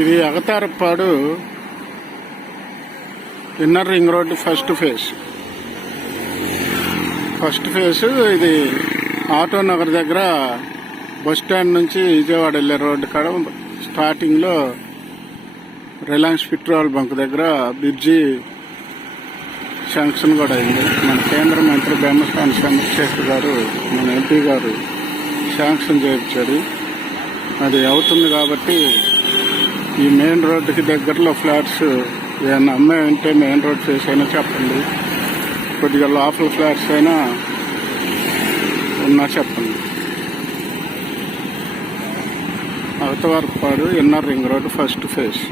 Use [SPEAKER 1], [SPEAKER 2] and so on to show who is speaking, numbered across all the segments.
[SPEAKER 1] ఇది Agatharappadu inner ring road first phase first phase ఇది auto Nagar దగ్గర బస్ స్టాండ్ నుంచి విజయవాడ వెళ్ళే రోడ్డు కాడ స్టార్టింగ్లో రిలయన్స్ పెట్రోల్ బంక్ దగ్గర బ్రిడ్జి శాంక్షన్ కూడా అయింది. మన కేంద్ర మంత్రి బ్రహ్మస్థాని చంద్రశేఖర్ గారు మన ఎంపీ గారు శాంక్షన్ చేయించారు. అది అవుతుంది కాబట్టి ఈ మెయిన్ రోడ్డుకి దగ్గరలో ఫ్లాట్స్ ఏమైనా అమ్మాయి ఉంటే మెయిన్ రోడ్ ఫేస్ అయినా చెప్పండి. కొద్దిగా లోపల ఫ్లాట్స్ అయినా ఉన్నా చెప్పండి. Avatavarapadu inner ring road first phase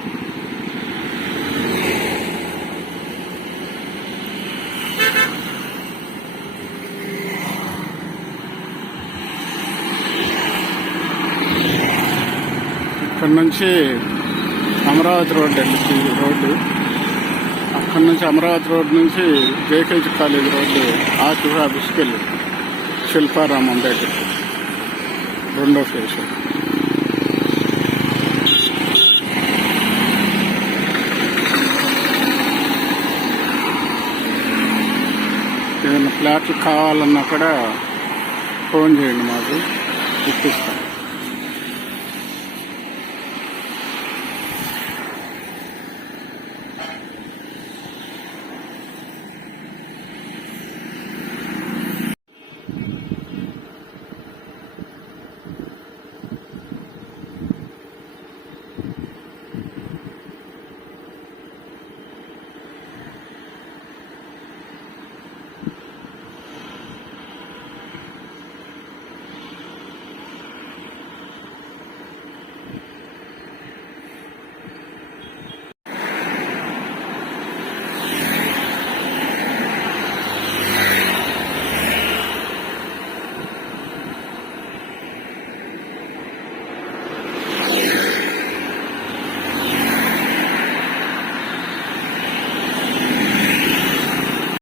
[SPEAKER 1] ఇక్కడ నుంచి అమరావతి రోడ్ అండి రోడ్డు. అక్కడి నుంచి అమరావతి రోడ్ నుంచి జేకేజీ కాలేజ్ రోడ్డు ఆర్టీఓ ఆఫీస్కి వెళ్ళి శిల్పారామం దగ్గరికి రెండో ఫేజ్ ఏదైనా ఫ్లాట్లు కావాలన్నా కూడా ఫోన్ చేయండి మాకు ఇప్పిస్తాం.